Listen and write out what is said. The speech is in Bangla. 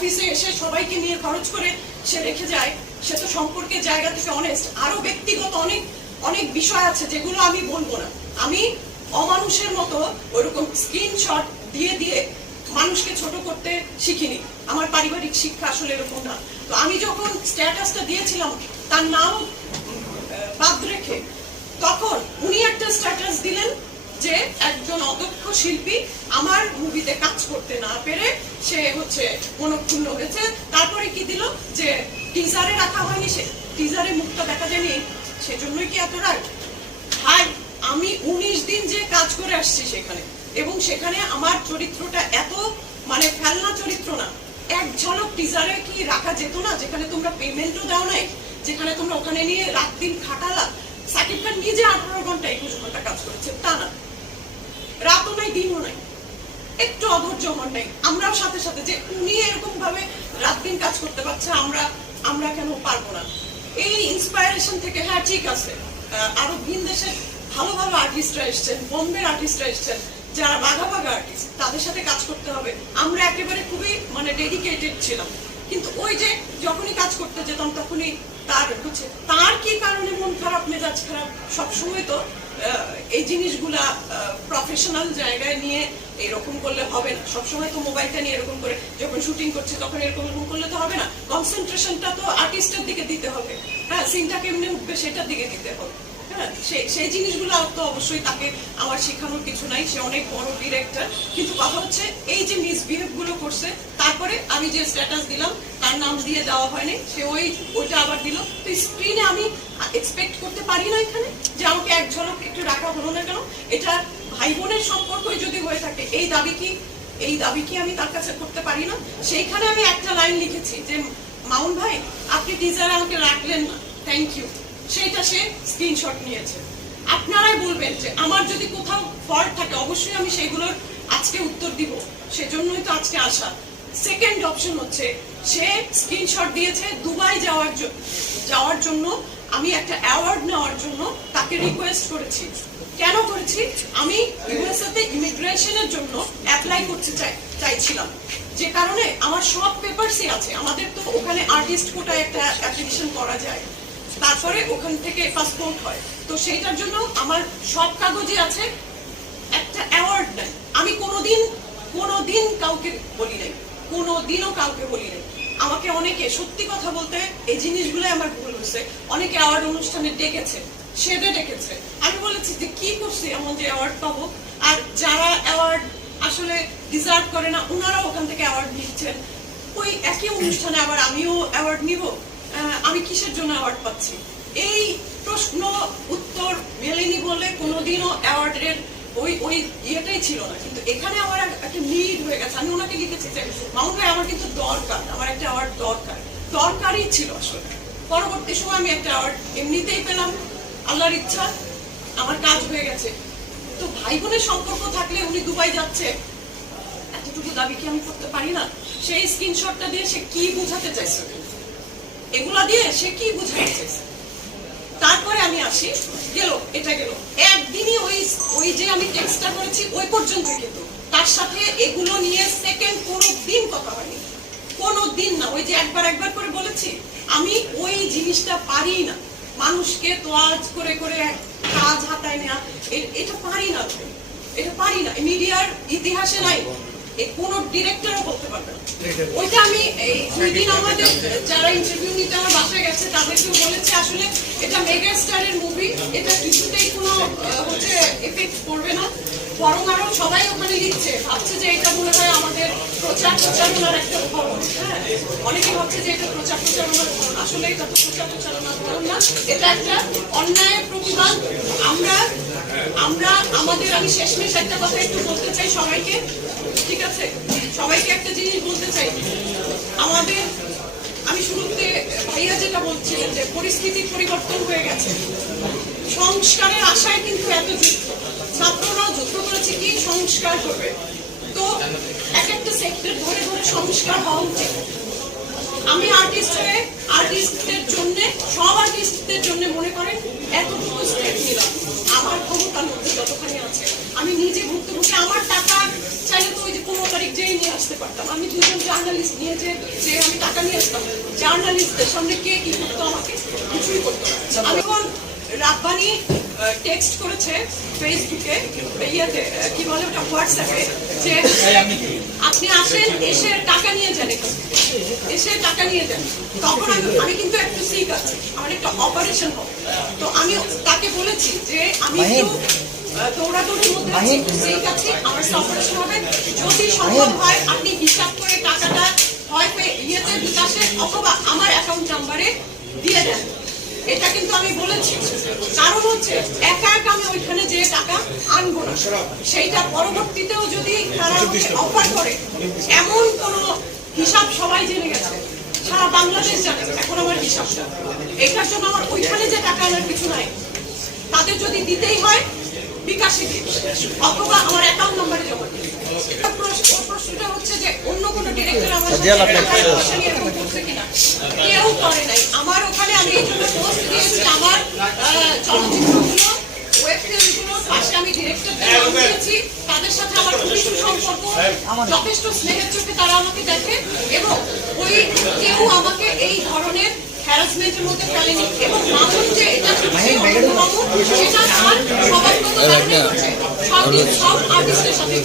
অফিসে এসে সবাইকে নিয়ে খরচ করে সে রেখে যায়, সে তো সম্পর্কের জায়গা থেকে অনেস্ট আরও ব্যক্তিগত অনেক অনেক বিষয় আছে যেগুলো আমি বলব না। আমি অমানুষের মতো ওইরকম স্ক্রিনশট দিয়ে দিয়ে মানুষকে ছোট করতে শিখিনি। আমার পারিবারিক শিক্ষা আসলে এরকম না। তো আমি যখন স্ট্যাটাসটা দিয়েছিলাম, তার নাম বাদ রেখে, তখন উনি একটা স্ট্যাটাস দিলেন যে একজন অদক্ষ শিল্পী আমার মুভিতে কাজ করতে না পেরে সে হচ্ছে মনক্ষুণ্ণ হয়েছে। তারপরে কি দিল? যে টিজারে রাখা হয়নি সে। টিজারে মুখটা দেখা যায়নি। সেজন্যই কি এত রাগ? ভাই, আমি উনিশ দিন যে কাজ করে আসছি সেখানে। এবং সেখানে আমার চরিত্রটা এত মানে ফেলনা চরিত্র না। এক ঝলক টিজারে কি রাখা যেত না? যেখানে তোমরা পেমেন্টও দাও নাই। যেখানে তোমরা ওখানে নিয়ে রাত দিন খাটালা। সাকিব খান নিজে আঠারো ঘণ্টা একুশ ঘণ্টা কাজ করেছে তা না রাতও নাই দিনও নাই। একটু অধৈর্য হন নাই। আমরাও সাথে সাথে যে উনি এরকম ভাবে রাত দিন কাজ করতে পারছে, আমরা আমরা কেন পারব না? এই ইন্সপায়ারেশন থেকে হ্যাঁ ঠিক আছে। আরও ভিন দেশের ভালো ভালো আর্টিস্টরা এসছেন, বোম্বের আর্টিস্টরা এসছেন, যারা বাঘা বাঘা আর্টিস্ট তাদের সাথে কাজ করতে হবে। আমরা একেবারে খুবই মানে ডেডিকেটেড ছিলাম। কিন্তু ওই যে যখনই কাজ করতে যেতাম, তখনই তার হচ্ছে, তার কি কারণে মন খারাপ, মেজাজ খারাপ? সবসময় তো এই জিনিসগুলা প্রফেশনাল জায়গায় নিয়ে এরকম করলে হবে না। সবসময় তো মোবাইলটা নিয়ে এরকম করে যখন শুটিং করছে, তখন এরকম এরকম করলে তো হবে না। কনসেন্ট্রেশনটা তো আর্টিস্টের দিকে দিতে হবে। হ্যাঁ সিনটা কেমনে উঠবে সেটার দিকে দিতে হবে। হ্যাঁ সেই জিনিসগুলো তো অবশ্যই তাকে আমার শেখানোর কিছু নাই। সে অনেক বড় ডিরেক্টর কিন্তু কথা হচ্ছে, এই যে মিসবিহেভগুলো করছে তারপরে আমি যে স্ট্যাটাস দিলাম, তার নাম দিয়ে দেওয়া হয়নি, সে ওই ওইটা আবার দিল। তো স্ক্রিনে আমি এক্সপেক্ট করতে পারি না এখানে যে আমাকে এক ঝলক একটু রাখা হলো না কেন। এটা ভাই বোনের সম্পর্কই যদি হয়ে থাকে, এই দাবি কি, এই দাবি কি আমি তার কাছে করতে পারি না? সেইখানে আমি একটা লাইন লিখেছি যে মাউন ভাই, আপনি টিজার আমাকে রাখলেন না। থ্যাংক ইউ সেইটা সে স্ক্রিনশট নিয়েছে। আপনারাই বলবেন যে, আমার যদি কোথাও ফল্ট থাকে, অবশ্যই আমি সেগুলোর আজকে উত্তর দিব। সেজন্যই তো আজকে আসা। সেকেন্ড অপশন হচ্ছে, সে স্ক্রিনশট দিয়েছে দুবাই যাওয়ার যাওয়ার জন্য। আমি একটা অ্যাওয়ার্ড নেওয়ার জন্য তাকে রিকোয়েস্ট করেছি। কেন করেছি? আমি ইউএসএ তে ইমিগ্রেশনের জন্য অ্যাপ্লাই করতে চাই, চাইছিলাম। যে কারণে আমার সব পেপারসই আছে। আমাদের তো ওখানে আর্টিস্ট কোটায় একটা অ্যাপ্লিকেশন করা যায়। তারপরে ওখান থেকে পাসপোর্ট হয়। তো সেইটার জন্য আমার সব কাগজে আছে। একটা অ্যাওয়ার্ড নেয় আমি কোনোদিন কোনোদিন কাউকে বলি নাই। কোনোদিনও কাউকে বলি নাই। আমাকে অনেকে সত্যি কথা বলতে এই জিনিসগুলো আমার ভুল হয়েছে। অনেকে অ্যাওয়ার্ড অনুষ্ঠানে ডেকেছে, সেদে ডেকেছে। আমি বলেছি যে, কি করছি? এমন যে অ্যাওয়ার্ড পাবো? আর যারা অ্যাওয়ার্ড আসলে ডিজার্ভ করে না ওনারাও ওখান থেকে অ্যাওয়ার্ড নিচ্ছেন। ওই একই অনুষ্ঠানে আবার আমিও অ্যাওয়ার্ড নিব। আমি কিসের জন্য অ্যাওয়ার্ড পাচ্ছি? এই প্রশ্ন, উত্তর মেলেনি বলে কোনোদিনও অ্যাওয়ার্ডের ওই ওই ইয়েটাই ছিল না। কিন্তু এখানে আমার একটা হয়ে গেছে। আমি ওনাকে লিখেছি যে মামুন ভাই আমার কিন্তু দরকার। আমার একটা অ্যাওয়ার্ড দরকার। দরকারই ছিল আসলে। পরবর্তী সময় আমি একটা অ্যাওয়ার্ড এমনিতেই পেলাম। আল্লাহর ইচ্ছা, আমার কাজ হয়ে গেছে। তো ভাই বোনের সম্পর্ক থাকলে উনি দুবাই যাচ্ছে, এতটুকু দাবি কি আমি করতে পারি না? সেই স্ক্রিনশটটা দিয়ে সে কি বুঝাতে চাইছে? এগুলা দিয়ে সে কি বুঝাতে চাইছে? তারপরে আমি আসি, গেল, এটা গেল। একদিনই ওই ওই যে আমি টেক্সটটা করেছি, ওই পর্যন্ত কিন্তু। তার সাথে এগুলো নিয়ে সেকেন্ড কোনো দিন কথা হয়নি। কোনো দিন না। ওই যে একবার একবার করে বলেছি, আমি ওই জিনিসটা পারি না। মানুষকে তোয়াজ করে করে কাজ হাতায় নেওয়া এটা পারি না। এটা পারি না। মিডিয়ার ইতিহাসে নাই। এ কোনো ডিরেক্টরও বলতে পারবে না। ওইটা আমি দুই দিন আমাদের যারা ইন্টারভিউ নিতে আমার বাসায় গেছে তাদেরকেও বলেছে আসলে এটা মেগা স্টারের মুভি এটা কিছুতেই কোনো হচ্ছে এফেক্ট পড়বে না। বরং আরও সবাই ওখানে লিখছে ভাবছে যে এটা মনে হয় আমাদের প্রচার প্রচারণার একটা ধরন। হ্যাঁ অনেকে ভাবছে যে এটা প্রচার প্রচারণার ধরন। আসলে এটা তো প্রচার প্রচারণার ধরন না। এটা একটা অন্যায়ের প্রতিবাদ। আমরা আমরা আমাদের আমি শেষমেশ একটা কথা একটু বলতে চাই সবাইকে। ঠিক আছে, সবাইকে একটা জিনিস বলতে চাই। আমাদের, আমি শুরুতে ভাইয়া যেটা বলছিলেন যে পরিস্থিতি পরিবর্তন হয়ে গেছে। সংস্কারের আশায় কিন্তু এত যুদ্ধ। ছাত্ররাও যুদ্ধ করেছে কি সংস্কার করবে। তো এক একটা সেক্টর ধরে ধরে সংস্কার হওয়া উচিত। আমি আর্টিস্ট হয়ে আর্টিস্টদের জন্য, সব আর্টিস্টদের জন্য মনে করেন, এতটুকু স্টেপ নিলাম। আমার ক্ষমতার মধ্যে যতখানি আছে, আমি নিজে ভুক্তভোগী আমার টাকা চাইলে তো ওই যে পনেরো তারিখ যেই নিয়ে আসতে পারতাম আমি দুজন জার্নালিস্ট নিয়ে যে যে আমি টাকা নিয়ে আসতাম জার্নালিস্টদের সামনে কে কি করতো আমাকে কিছুই করতো আমি এখন রাব্বানি টেক্সট করেছে ফেসবুকে ইয়েতে কি বলে ওটা হোয়াটসঅ্যাপে যে আপনি আসেন এসে টাকা নিয়ে যান এসে টাকা নিয়ে যান। তখন আমি আমি কিন্তু একটু সিক আছি। আমার একটা অপারেশন হবে। তো আমি তাকে বলেছি যে আমি দৌড়াদৌড়ির মধ্যে আছি একটু সিক আমার অপারেশন হবে। যদি সম্ভব হয় আপনি হিসাব করে টাকাটা হয় ইয়েতে বিকাশে অথবা আমার অ্যাকাউন্ট নাম্বারে দিয়ে দেন। এটা কিন্তু আমি বলেছি। কারণ হচ্ছে একা একা আমি ওইখানে যে টাকা আনব না। সেইটা পরবর্তীতেও যদি তারা অফার করে এমন কোন হিসাব সবাই জেনে গেছে। সারা বাংলাদেশ জানে এখন আমার হিসাবটা। এটার জন্য আমার ওইখানে যে টাকা আনার কিছু নাই। তাদের যদি দিতেই হয় বিকাশে অথবা আমার অ্যাকাউন্ট নাম্বারে জমা প্রশ্ন- প্রশ্নটা হচ্ছে যে অন্য কোনো ডিরেক্টর আমার করছে কিনা? কেউ করে নাই। আমার ওখানে আমি এই জন্য পোস্ট দিয়েছি আমার চলচ্চিত্রগুলো ওয়েব পাশে আমি ডিরেক্টর দিয়েছি। তাদের সাথে আমার খুবই সুসম্পর্ক। যথেষ্ট স্নেহের চোখে তারা আমাকে দেখে। এবং ওই কেউ আমাকে এই ধরনের হ্যারাসমেন্টের মধ্যে ফেলেনি। এবং মামুন যে এটা সেটা তার স্বভাবগত সব আর্টিস্টের সাথে